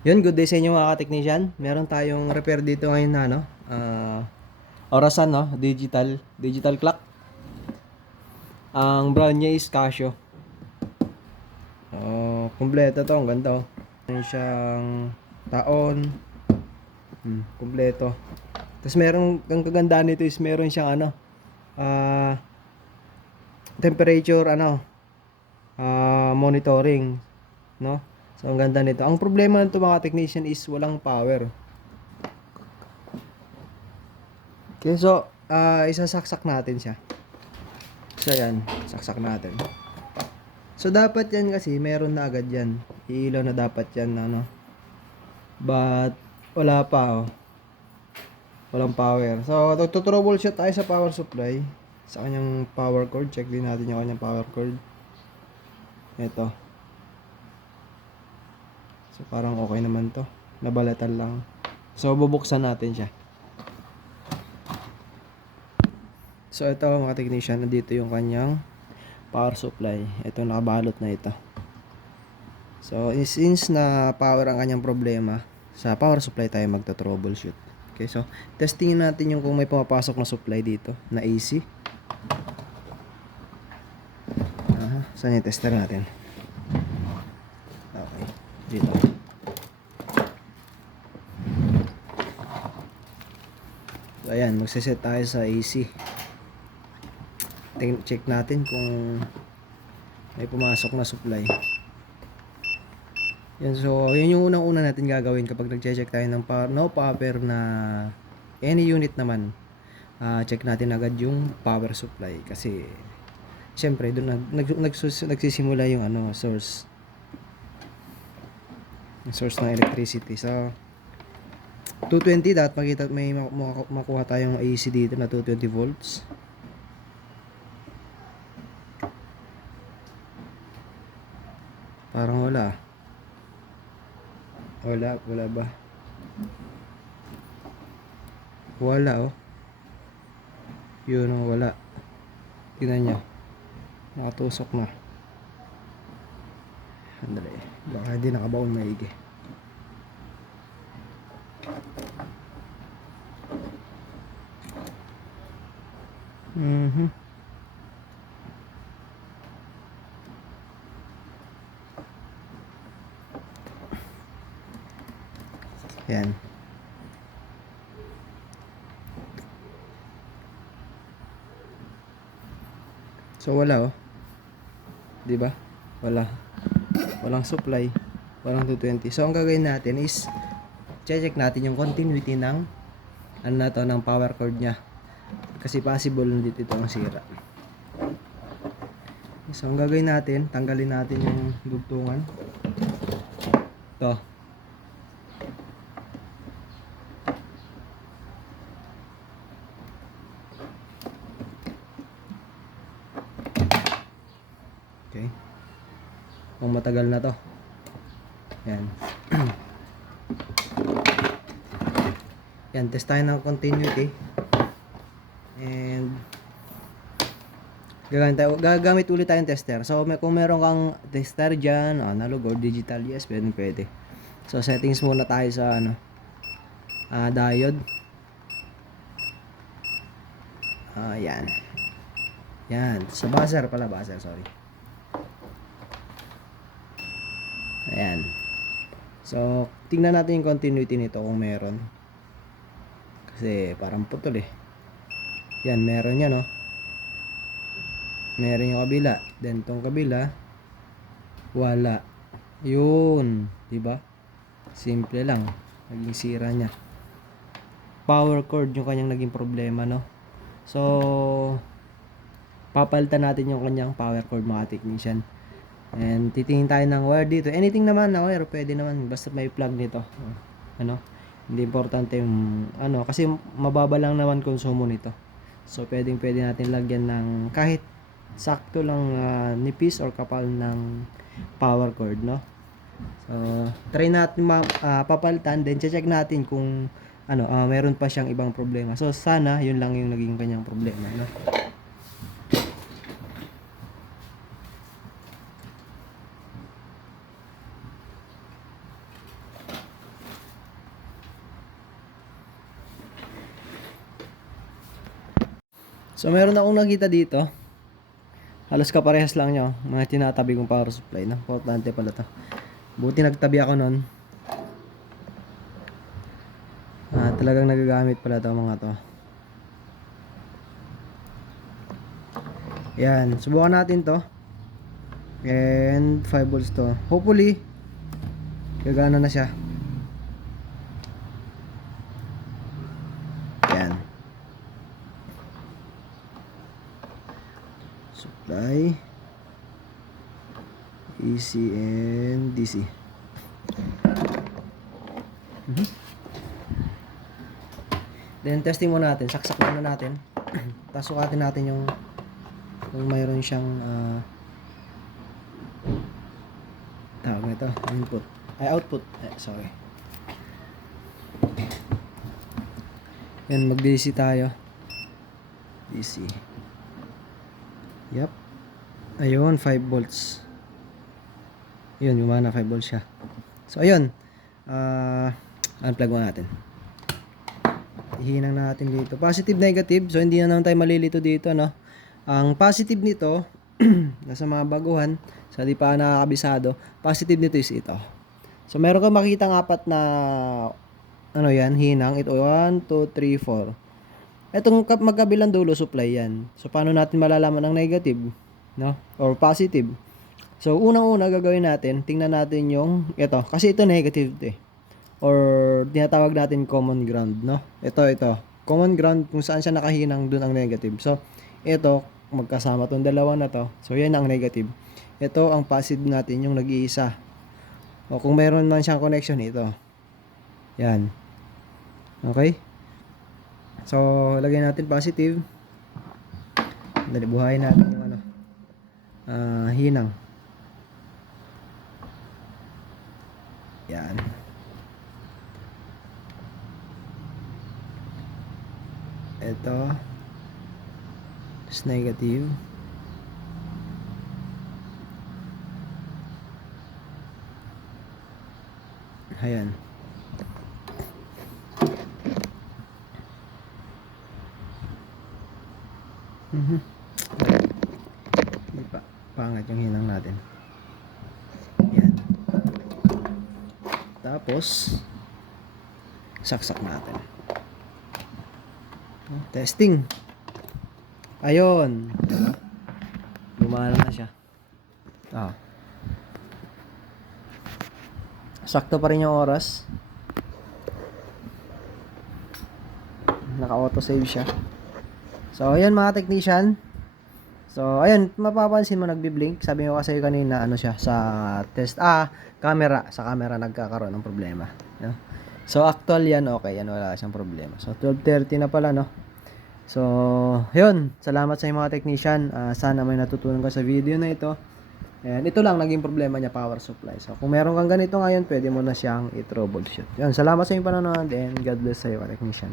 Yun, good day sa inyo mga ka-technician. Meron tayong repair dito ngayon na orasan, no? Digital clock. Ang brand niya is Casio. Kumpleto to, ang ganda, oh. Meron siyang taon, kumpleto. Tapos meron, ang kagandaan nito is meron siyang temperature, monitoring, no? So ang ganda nito. Ang problema nito mga technician is walang power. Okay, so isasaksak natin siya. So yan, saksak natin. So dapat yan kasi meron na agad yan. Iilaw na dapat yan But wala pa, oh. Walang power. So troubleshoot tayo sa power supply. Sa kanyang power cord, check din natin yung kanyang power cord. Ito. So parang okay naman to. Nabalatan lang. So bubuksan natin siya. So ito mga technician, nandito yung kanyang power supply. Ito nakabalot na ito. So since na power ang kanyang problema, sa power supply tayo magta-troubleshoot. Okay, so testingin natin yung kung may pumapasok na supply dito na AC. Saan yung tester natin? Okay, dito. So ayan, magsiset tayo sa AC. Check natin kung may pumasok na supply. Yan, so yun yung unang-una natin gagawin kapag nag-check tayo ng no power na any unit naman. Check natin agad yung power supply kasi syempre doon nagsisimula yung source ng electricity. So 220 dapat makita may makuha tayong AC dito na 220 volts. Parang wala ba? Wala, oh. Yun ang wala. Tingnan nyo. Nakatusok na. Andali. Baka hindi nakabaon maigi. Yan. So wala, oh. 'Di ba? Walang supply, walang 220. So ang gagawin natin is check natin yung continuity ng ng power cord niya. Kasi possible nandito ito ang sira. So ang gagawin natin, tanggalin natin yung dugtungan. Ito. Okay. Kung matagal na to. Yan. Yan, test tayo ng continuity. And gagamit ulit tayong tester. So kung meron kang tester dyan, analog or digital, yes, pwede. So settings muna tayo sa diode. Yan, sa buzzer, sorry. Ayan. So tingnan natin yung continuity nito kung meron. Kasi parang putol eh. Yan, meron yan, no? Meron yung kabila. Then tong kabila, wala. Yun, 'di ba? Simple lang. Naging sira niya. Power cord yung kanyang naging problema, no? So papalitan natin yung kanyang power cord mga technician. And titingin tayo ng wire dito. Anything naman na wire, pwede naman basta may plug nito. Hindi importante yung kasi mababa lang naman konsumo nito. So pwede natin lagyan ng kahit sakto lang nipis or kapal ng power cord, no? So try natin papalitan, then check natin kung meron pa siyang ibang problema. So sana yun lang yung naging kanyang problema, no? So, meron akong nakita dito. Halos kaparehas lang nyo. Mga tinatabi kong power supply. No? Importante pala to. Buti nagtabi ako nun. Talagang nagagamit pala to mga to. Yan. Subukan natin to. And 5 volts to. Hopefully, gagana na siya. Yan. Supply. AC and DC. Then testing muna natin. Saksak muna natin. Tapos sukatin natin yung kung mayroon siyang tawag nito, input. Output. Sorry. Yan, mag-DC tayo. DC. Yep. Ayun, 5 volts. Yun, gumana 5 volts siya. So, ayun. Unplug mo natin. Ihinang natin dito. Positive, negative. So, hindi na naman tayo malilito dito, no? Ang positive nito, nasa mga baguhan, sa di pa nakakabisado, positive nito is ito. So, meron kang makita ng apat na, ano yan, hinang. Ito, 1, 2, 3, 4. Itong magkabilang dulo, supply yan. So, paano natin malalaman ang negative, no? Or positive? So, unang-una gagawin natin, tingnan natin yung, ito. Kasi ito negative ito eh. Or, tinatawag natin common ground, no? Ito. Common ground, kung saan siya nakahinang, dun ang negative. So, ito, magkasama tong dalawa na to. So, yan ang negative. Ito, ang positive natin, yung nag-iisa. O, kung mayroon man siyang connection, ito. Yan. Okay? So, lagyan natin positive. Dali, buhayin natin yung ano, hinang. Yan. Ito. Is negative. Ayan. Hindi pa. Pangit yung hinang natin. Yan. Tapos, saksak natin. Testing. Ayun. Gumana na siya. Sakto pa rin yung oras. Naka-auto-save siya. So, ayan mga technician. So, ayun, mapapansin mo nagbi-blink. Sabi ko kasi kanina, ano siya, sa test, camera. Sa camera nagkakaroon ng problema. No? So, actual yan, okay. Yan, wala siyang problema. So, 12:30 na pala, no? So, yun. Salamat sa mga technician. Sana may natutunan ka sa video na ito. And ito lang naging problema niya, power supply. So, kung meron kang ganito ngayon, pwede mo na siyang i-troubleshoot. Yun, salamat sa inyong panonood and God bless sa iyo, technician.